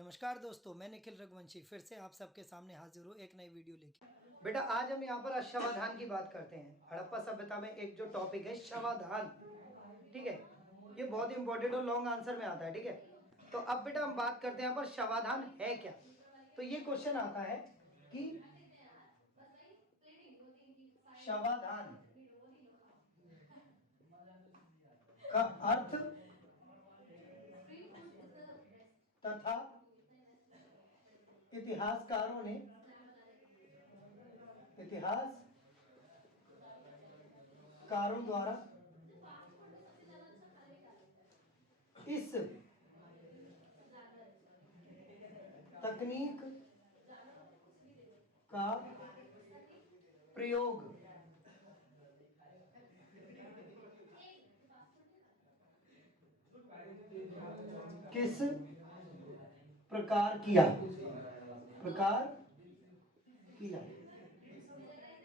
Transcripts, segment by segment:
नमस्कार दोस्तों, मैं निखिल रघुवंशी फिर से आप सबके सामने हाजिर हूँ एक नई वीडियो लेके। बेटा आज हम यहाँ पर अश्वाधान की बात करते हैं। हड़प्पा सभ्यता में एक जो टॉपिक है शवाधान, ठीक है, ये बहुत इंपॉर्टेंट और लॉन्ग आंसर में आता है, ठीक है। तो अब बेटा हम बात करते हैं यहाँ पर शवाधान है क्या। तो ये क्वेश्चन आता है कि शवाधान का अर्थ तथा इतिहासकारों द्वारा इस तकनीक का प्रयोग किस प्रकार किया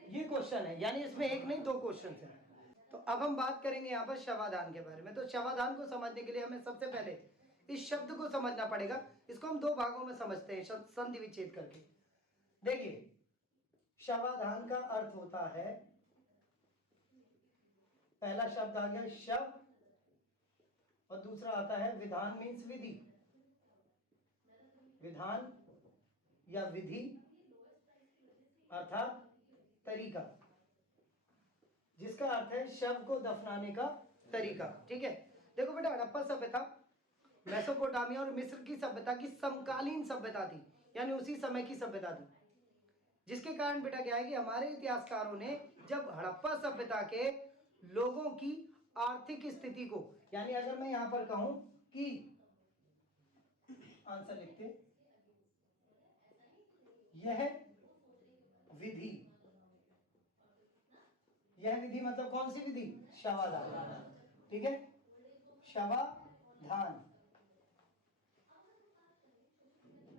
ये क्वेश्चन है, यानी इसमें एक नहीं दो क्वेश्चन है। तो अब हम बात करेंगे यहाँ पर शवाधान के बारे में। तो शवाधान को समझने के लिए हमें सबसे पहले इस शब्द को समझना पड़ेगा। इसको हम दो भागों में समझते हैं संधि विच्छेद करके। देखिए, शवाधान का अर्थ होता है, पहला शब्द आ गया शव और दूसरा आता है विधान, मीन्स विधि, विधान या विधि अर्थात तरीका, जिसका अर्थ है शव को दफनाने का तरीका, ठीक है। देखो बेटा, हड़प्पा सभ्यता मेसोपोटामिया और मिस्र की सभ्यता की समकालीन सभ्यता थी, यानी उसी समय की सभ्यता थी। जिसके कारण बेटा क्या है कि हमारे इतिहासकारों ने जब हड़प्पा सभ्यता के लोगों की आर्थिक स्थिति को, यानी अगर मैं यहां पर कहूं कि आंसर लिखते, यह विधि मतलब कौन सी विधि? शवाधान, ठीक है, शवाधान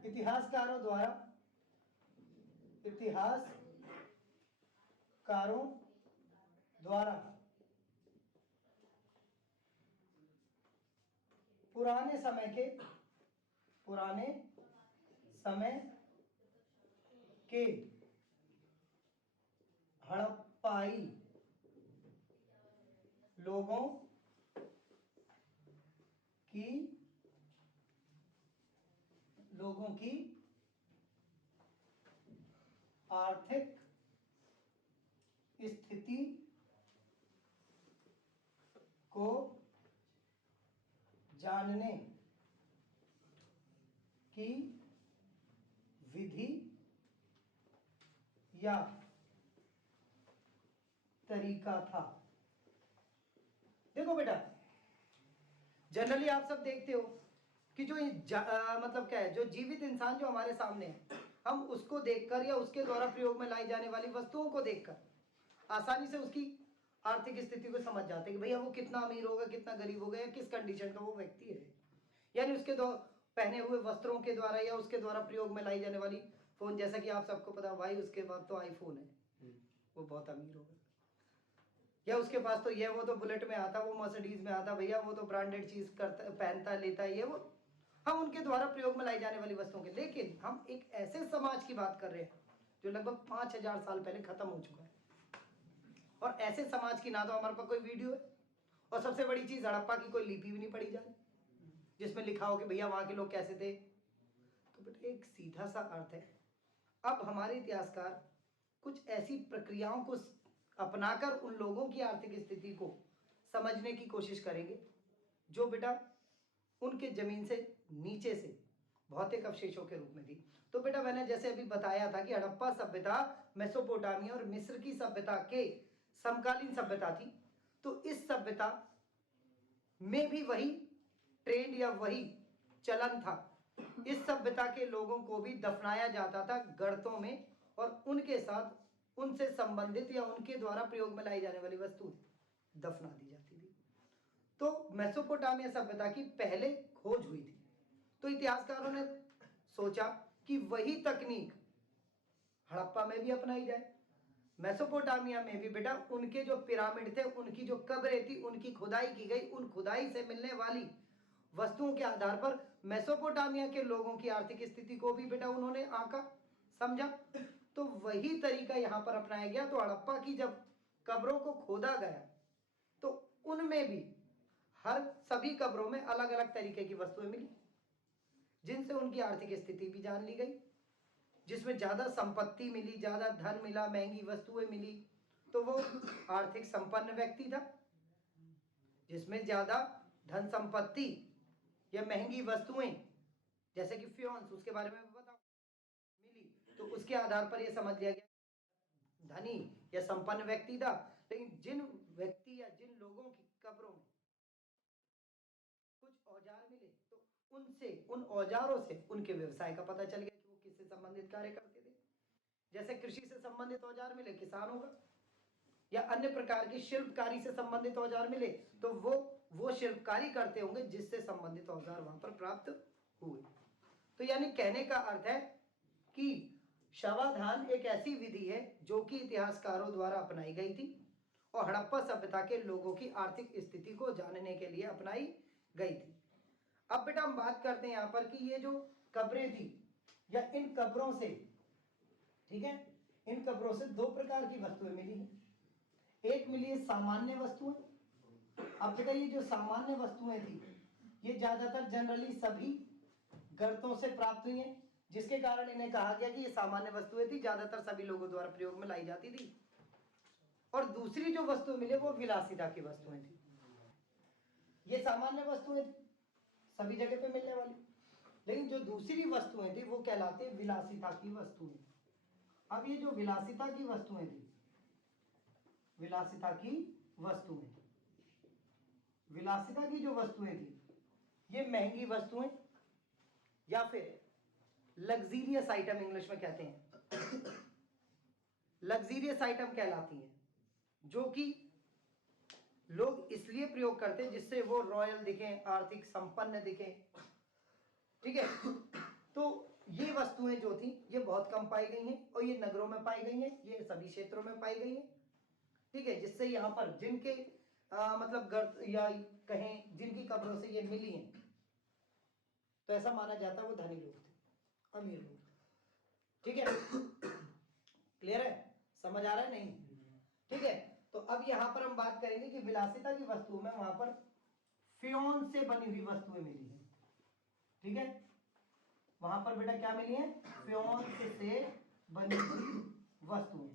इतिहासकारों द्वारा पुराने समय के हड़प्पाई लोगों की आर्थिक स्थिति को जानने की विधि या तरीका था। देखो बेटा, जनरली आप सब देखते हो कि जो मतलब क्या है, जो जीवित इंसान जो हमारे सामने है, हम उसको देखकर या उसके द्वारा प्रयोग में लाई जाने वाली वस्तुओं को देखकर आसानी से उसकी आर्थिक स्थिति को समझ जाते हैं कि भैया वो कितना अमीर होगा, कितना गरीब होगा, या किस कंडीशन का वो व्यक्ति है। यानी उसके पहने हुए वस्त्रों के द्वारा या उसके द्वारा प्रयोग में लाई जाने वाली फोन, जैसा कि आप सबको पता है भाई उसके बाद तो आईफोन है, वो बहुत अमीर होगा, या उसके पास तो ये वो तो बुलेट में आता, वो मर्सिडीज में आता, भैया वो तो ब्रांडेड चीज करता, पहनता, लेता है, ये वो हम उनके द्वारा प्रयोग में लाई जाने वाली वस्तुओं के। लेकिन हम एक ऐसे समाज की बात कर रहे हैं जो लगभग 5000 साल पहले खत्म हो चुका है, और ऐसे समाज की ना तो हमारे पास कोई वीडियो है, और सबसे बड़ी चीज हड़प्पा की कोई लिपि भी नहीं पढ़ी जा रही जिसमें लिखा हो कि भैया वहां के लोग कैसे थे। तो बेटा एक सीधा सा अर्थ है, अब हमारे इतिहासकार कुछ ऐसी प्रक्रियाओं को अपनाकर उन लोगों की आर्थिक स्थिति को समझने की कोशिश करेंगे जो बेटा उनके जमीन से नीचे से भौतिक अवशेषों के रूप में थी। तो बेटा मैंने जैसे अभी बताया था कि हड़प्पा सभ्यता मेसोपोटामिया और मिस्र की सभ्यता के समकालीन सभ्यता थी। तो इस सभ्यता में भी वही ट्रेंड या वही चलन था, इस सभ्यता के लोगों को भी दफनाया जाता था गर्तों में, और उनके साथ उनसे संबंधित या उनके द्वारा प्रयोग में लाई जाने वाली वस्तु दफना दी जाती थी। तो मेसोपोटामिया सभ्यता की पहले खोज हुई थी, तो इतिहासकारों ने सोचा कि वही तकनीक हड़प्पा में भी अपनाई जाए। मेसोपोटामिया में भी बेटा उनके जो पिरामिड थे, उनकी जो कब्रें थी, उनकी खुदाई की गई, उन खुदाई से मिलने वाली वस्तुओं के आधार पर मेसोपोटामिया के लोगों की आर्थिक स्थिति को भी बेटा उन्होंने आंका, समझा। तो वही तरीका यहाँ पर अपनाया गया। तो हड़प्पा की जब कब्रों को खोदा गया तो उनमें भी हर सभी कब्रों में अलग अलग तरीके की वस्तुएं मिली, जिनसे उनकी आर्थिक स्थिति भी जान ली गई। जिसमें ज्यादा संपत्ति मिली, ज्यादा धन मिला, महंगी वस्तुएं मिली, तो वो आर्थिक संपन्न व्यक्ति था। जिसमें ज्यादा धन संपत्ति या महंगी वस्तुएं जैसे कि फ्योन्स, उसके बारे में बताओ, मिली, तो उसके आधार पर यह समझ लिया गया धनी या संपन्न व्यक्ति था। लेकिन जिन व्यक्ति या जिन लोगों की कब्रों में कुछ औजार मिले तो उनसे, उन औजारों से उनके व्यवसाय का पता चल गया कि वो किससे संबंधित कार्य करते थे। जैसे कृषि से संबंधित औजार मिले किसानों का, या अन्य प्रकार की शिल्पकारी से संबंधित औजार मिले तो वो शिल्पकारी करते होंगे जिससे संबंधित औजार वहां पर प्राप्त हुए। तो यानी कहने का अर्थ है कि शवाधान एक ऐसी विधि है जो कि इतिहासकारों द्वारा अपनाई गई थी और हड़प्पा सभ्यता के लोगों की आर्थिक स्थिति को जानने के लिए अपनाई गई थी। अब बेटा हम बात करते हैं यहाँ पर कि ये जो कब्रें थी या इन कब्रों से, ठीक है, इन कब्रों से दो प्रकार की वस्तुएं मिली हैं। एक मिली है सामान्य वस्तुएं। अब बेटा ये जो सामान्य वस्तुएं थी ये ज्यादातर जनरली सभी गर्तों से प्राप्त हुई हैं, जिसके कारण इन्हें कहा गया कि ये सामान्य वस्तुएं थी, ज्यादातर सभी लोगों द्वारा प्रयोग में लाई जाती थी। और दूसरी जो वस्तु मिले वो विलासिता की वस्तुएं थी। ये सामान्य वस्तुएं थी, सभी जगह पे मिलने वाली, लेकिन जो दूसरी वस्तुएं थी वो कहलाती है विलासिता की वस्तुएं। अब ये जो विलासिता की वस्तुएं थी, विलासिता की वस्तुएं, विलासिता की जो वस्तुएं थी ये महंगी वस्तुएं या फिर लग्जीरियस आइटम इंग्लिश में कहते हैं, लग्जीरियस आइटम कहलाती हैं, जो कि लोग इसलिए प्रयोग करते हैं जिससे वो रॉयल दिखें, आर्थिक संपन्न दिखें, ठीक है। तो ये वस्तुएं जो थी ये बहुत कम पाई गई हैं और ये नगरों में पाई गई हैं, ये सभी क्षेत्रों में पाई गई हैं, ठीक है। जिससे यहाँ पर जिनके मतलब गर्त या कहें जिनकी कब्रों से ये मिली हैं तो ऐसा माना जाता है वो धनी लोग थे, अमीर लोग थे, ठीक है। क्लियर है, समझ आ रहा है नहीं, ठीक है। तो अब यहाँ पर हम बात करेंगे कि विलासिता की वस्तुओं में वहां पर फ्योन से बनी हुई वस्तुएं मिली है, ठीक है। वहां पर बेटा क्या मिली है, फ्योन से बनी हुई वस्तुएं।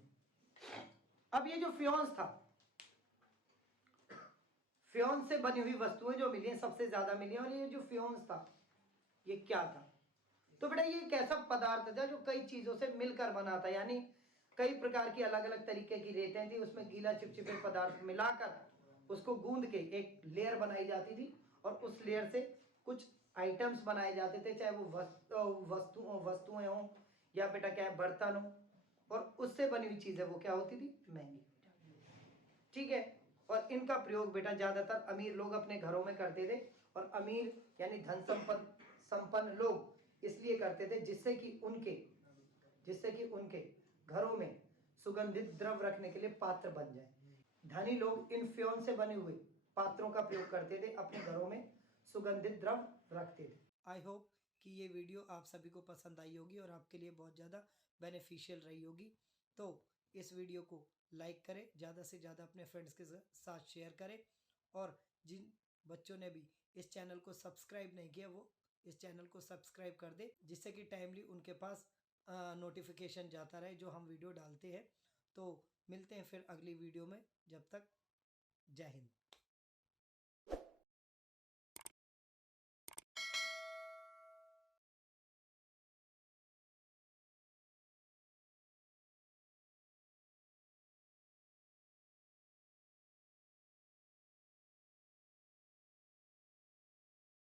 अब ये जो फ्योन्स था, फ्योन से बनी हुई वस्तुएं जो मिली हैं सबसे ज्यादा मिली हैं। और ये जो फ्योन्स था ये क्या था, तो बेटा ये एक ऐसा पदार्थ था जो कई चीजों से मिलकर बना था, यानी कई प्रकार की अलग अलग तरीके की रेतें थी, उसमें गीला चिपचिपे पदार्थ मिलाकर उसको गूंद के एक लेयर बनाई जाती थी और उस लेयर से कुछ आइटम्स बनाए जाते थे, चाहे वो वस्तुएं हों या बेटा क्या है बर्तन हो, और उससे बनी हुई चीजें वो क्या होती थी, महंगी, ठीक है। और इनका प्रयोग बेटा ज्यादातर अमीर लोग अपने घरों में करते थे, और अमीर यानी धन संपन्न लोग इसलिए करते थे जिससे कि उनके घरों में सुगंधित द्रव रखने के लिए पात्र बन जाए। धनी लोग इन फ्योन से बने हुए पात्रों का प्रयोग करते थे, अपने घरों में सुगंधित द्रव रखते थे। आई होप कि ये वीडियो आप सभी को पसंद आई होगी और आपके लिए बहुत ज़्यादा बेनिफिशियल रही होगी। तो इस वीडियो को लाइक करें, ज़्यादा से ज़्यादा अपने फ्रेंड्स के साथ शेयर करें, और जिन बच्चों ने भी इस चैनल को सब्सक्राइब नहीं किया वो इस चैनल को सब्सक्राइब कर दे, जिससे कि टाइमली उनके पास नोटिफिकेशन जाता रहे जो हम वीडियो डालते हैं। तो मिलते हैं फिर अगली वीडियो में, जब तक जय हिंद।